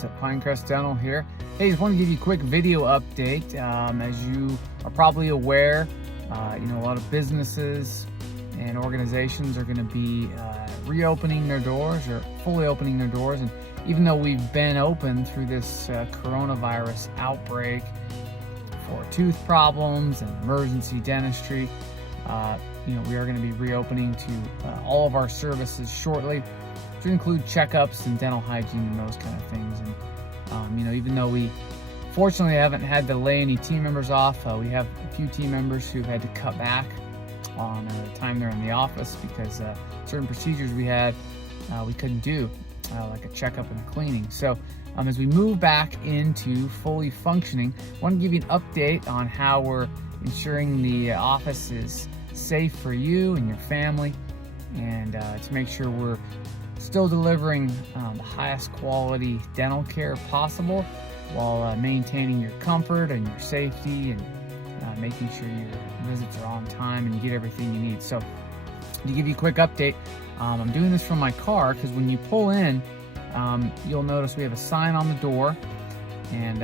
Items at Pinecrest Dental here. Hey, just want to give you a quick video update. As you are probably aware, a lot of businesses and organizations are going to be reopening their doors or fully opening their doors. And even though we've been open through this coronavirus outbreak for tooth problems and emergency dentistry, we are going to be reopening to all of our services shortly, to include checkups and dental hygiene and those kind of things. And even though we fortunately haven't had to lay any team members off, we have a few team members who've had to cut back on the time they're in the office because certain procedures we had we couldn't do, like a checkup and a cleaning. So as we move back into fully functioning, I want to give you an update on how we're ensuring the office is safe for you and your family, and to make sure we're still delivering the highest quality dental care possible while maintaining your comfort and your safety, and making sure your visits are on time and you get everything you need. So to give you a quick update, I'm doing this from my car because when you pull in, you'll notice we have a sign on the door, and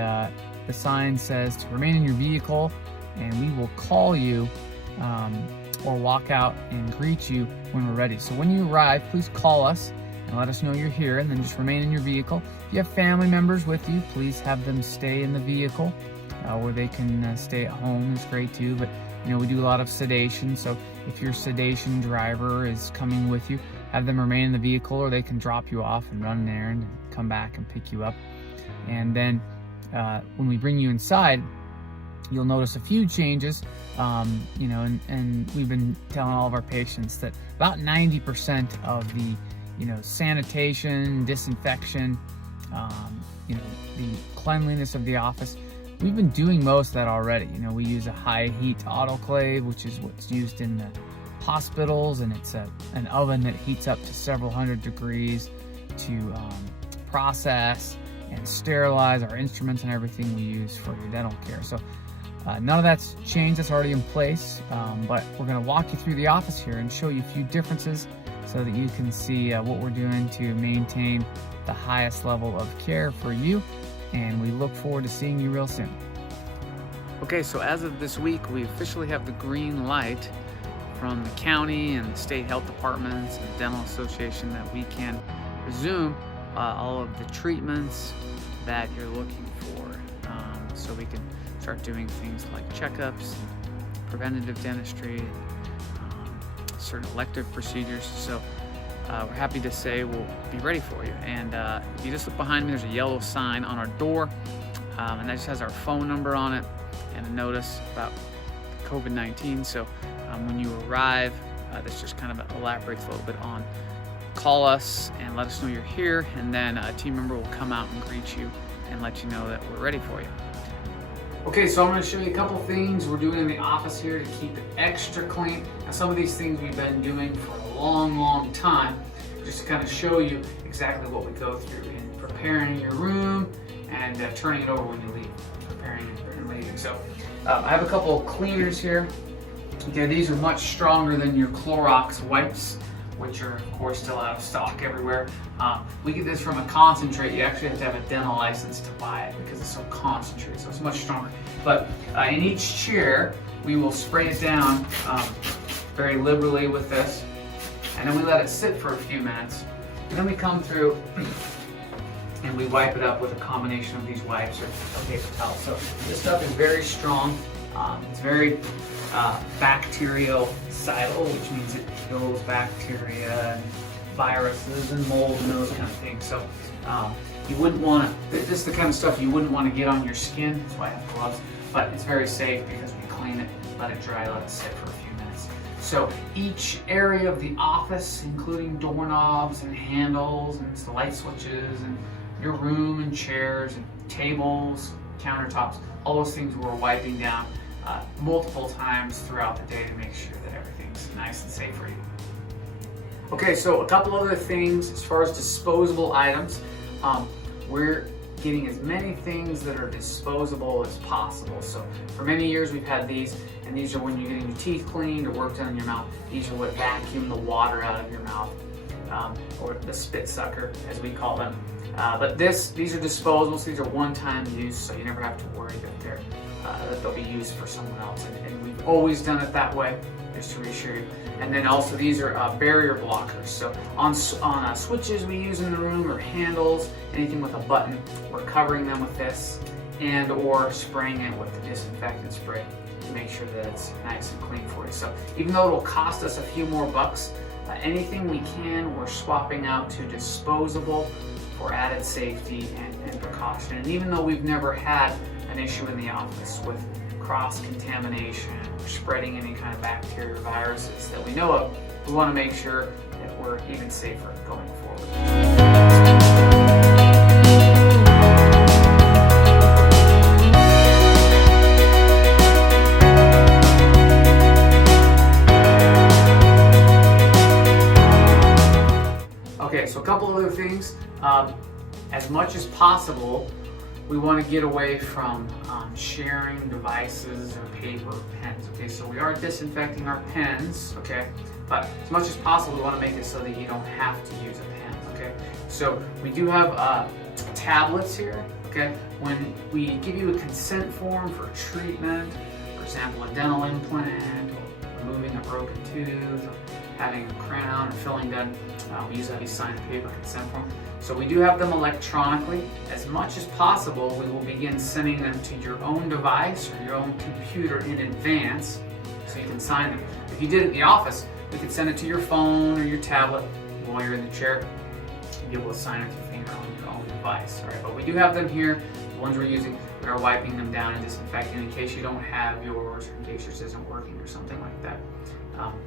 the sign says to remain in your vehicle, and we will call you or walk out and greet you when we're ready. So when you arrive, please call us and let us know you're here, and then just remain in your vehicle. If you have family members with you, please have them stay in the vehicle, or they can stay at home. It's great too, but we do a lot of sedation, so if your sedation driver is coming with you, have them remain in the vehicle, or they can drop you off and run an errand and come back and pick you up. And then when we bring you inside, you'll notice a few changes, and we've been telling all of our patients that about 90% of the sanitation, disinfection, the cleanliness of the office, we've been doing most of that already. We use a high heat autoclave, which is what's used in the hospitals, and it's an oven that heats up to several hundred degrees to process and sterilize our instruments and everything we use for your dental care. So none of that's changed, that's already in place, but we're going to walk you through the office here and show you a few differences so that you can see what we're doing to maintain the highest level of care for you, and we look forward to seeing you real soon. Okay, so as of this week, we officially have the green light from the county and the state health departments and the dental association that we can resume all of the treatments that you're looking for, so we can start doing things like checkups and preventative dentistry and certain elective procedures. So we're happy to say we'll be ready for you. And if you just look behind me, there's a yellow sign on our door, and that just has our phone number on it and a notice about COVID-19. So when you arrive, this just kind of elaborates a little bit on call us and let us know you're here, and then a team member will come out and greet you and let you know that we're ready for you. Okay, so I'm going to show you a couple things we're doing in the office here to keep it extra clean. Now, some of these things we've been doing for a long time, just to kind of show you exactly what we go through in preparing your room and turning it over when you leave, preparing and leaving. So I have a couple of cleaners here. Okay, these are much stronger than your Clorox wipes, which are of course still out of stock everywhere. We get this from a concentrate. You actually have to have a dental license to buy it because it's so concentrated, so it's much stronger. But in each chair, we will spray it down very liberally with this, and then we let it sit for a few minutes, and then we come through and we wipe it up with a combination of these wipes or paper towels. So this stuff is very strong. It's very bactericidal, which means it kills bacteria and viruses and mold and those kind of things. So you wouldn't want to, this is the kind of stuff you wouldn't want to get on your skin. That's why I have gloves, but it's very safe because we clean it, let it dry, let it sit for a few minutes. So each area of the office, including doorknobs and handles and the light switches and your room and chairs and tables, countertops, all those things we're wiping down multiple times throughout the day to make sure that everything's nice and safe for you. Okay, so a couple other things as far as disposable items. We're getting as many things that are disposable as possible. So for many years we've had these, and these are when you're getting your teeth cleaned or work done in your mouth. These are what vacuum the water out of your mouth. or the spit sucker, as we call them. But these are disposables. These are one-time use, so you never have to worry that they'll be used for someone else. And we've always done it that way, just to reassure you. And then also these are barrier blockers. So on switches we use in the room, or handles, anything with a button, we're covering them with this, and or spraying it with the disinfectant spray to make sure that it's nice and clean for you. So even though it'll cost us a few more bucks, anything we can, we're swapping out to disposable for added safety and precaution. And even though we've never had an issue in the office with cross-contamination or spreading any kind of bacteria or viruses that we know of, we want to make sure that we're even safer going forward. Okay, so a couple other things. As much as possible, we want to get away from sharing devices or paper pens. Okay, so we are disinfecting our pens, okay, but as much as possible we want to make it so that you don't have to use a pen. Okay, so we do have tablets here. Okay, when we give you a consent form for treatment, for example a dental implant, or removing a broken tooth, or having a crown or filling done, we usually sign a paper consent form. So we do have them electronically. As much as possible, we will begin sending them to your own device or your own computer in advance, so you can sign them. If you did it in the office, we could send it to your phone or your tablet while you're in the chair. You'll be able to sign it with your finger on your own device. All right? But we do have them here. The ones we're using, we are wiping them down and disinfecting in case you don't have yours, or in case yours isn't working or something like that.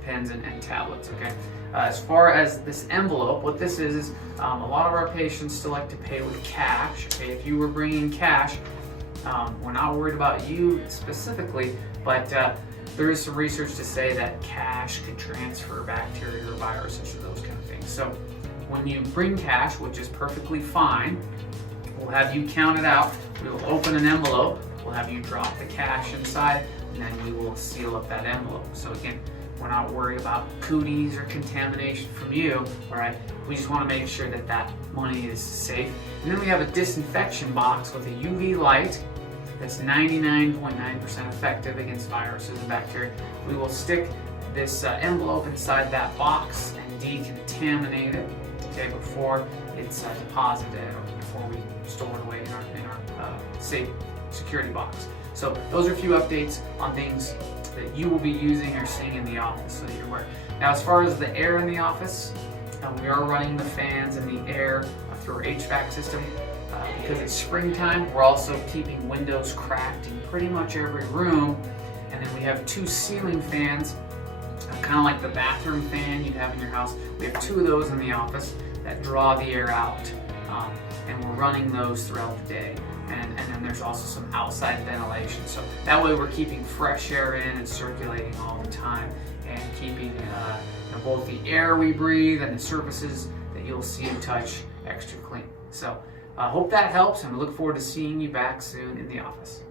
Pens and tablets. Okay. As far as this envelope, what this is a lot of our patients still like to pay with cash. Okay, if you were bringing cash, we're not worried about you specifically, but there is some research to say that cash could transfer bacteria or viruses or those kind of things. So when you bring cash, which is perfectly fine, we'll have you count it out. We will open an envelope. We'll have you drop the cash inside, and then we will seal up that envelope. So again, we're not worried about cooties or contamination from you, all right? We just want to make sure that that money is safe. And then we have a disinfection box with a UV light that's 99.9% effective against viruses and bacteria. We will stick this envelope inside that box and decontaminate it, okay, before it's deposited or before we store it away in our safe security box. So those are a few updates on things that you will be using or seeing in the office, so that you're aware. Now, as far as the air in the office, we are running the fans and the air through our HVAC system. Because it's springtime, we're also keeping windows cracked in pretty much every room. And then we have two ceiling fans, kind of like the bathroom fan you'd have in your house. We have two of those in the office that draw the air out, and we're running those throughout the day. And then there's also some outside ventilation. So that way we're keeping fresh air in and circulating all the time, and keeping both the air we breathe and the surfaces that you'll see and touch extra clean. So I hope that helps, and we look forward to seeing you back soon in the office.